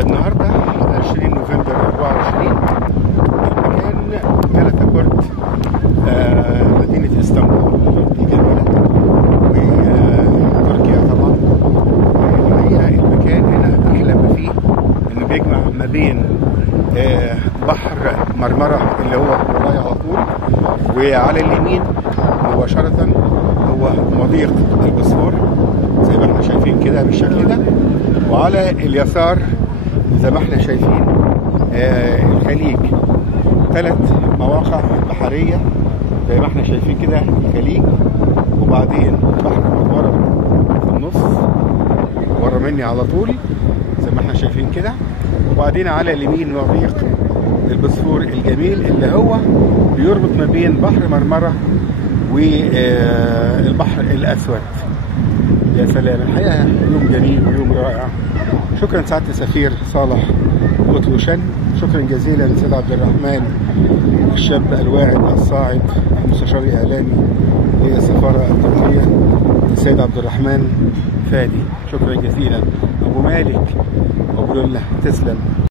النهارده 20 نوفمبر 24 المكان جلطة بورت مدينة اسطنبول دي جميلة وتركيا طبعا. الحقيقة المكان هنا أحلى ما فيه إنه بيجمع ما بين بحر مرمرة اللي هو ورايا على طول، وعلى اليمين مباشرة هو مضيق البوسفور زي ما احنا شايفين كده بالشكل ده، وعلى اليسار زي ما احنا شايفين الخليج، 3 مواقع بحرية زي ما احنا شايفين كده الخليج، وبعدين بحر مرمرة في النص ورا مني على طول زي ما احنا شايفين كده، وبعدين على اليمين مضيق البوسفور الجميل اللي هو بيربط ما بين بحر مرمرة والبحر الأسود. يا سلام، الحقيقة يوم جميل ويوم رائع. شكرا سعادة السفير صالح قطلوشان، شكرا جزيلا للسيد عبد الرحمن الشاب الواعد الصاعد المستشار الإعلامي للسفارة التركية السيد عبد الرحمن فادي، شكرا جزيلا. أبو مالك أبو لله تسلم.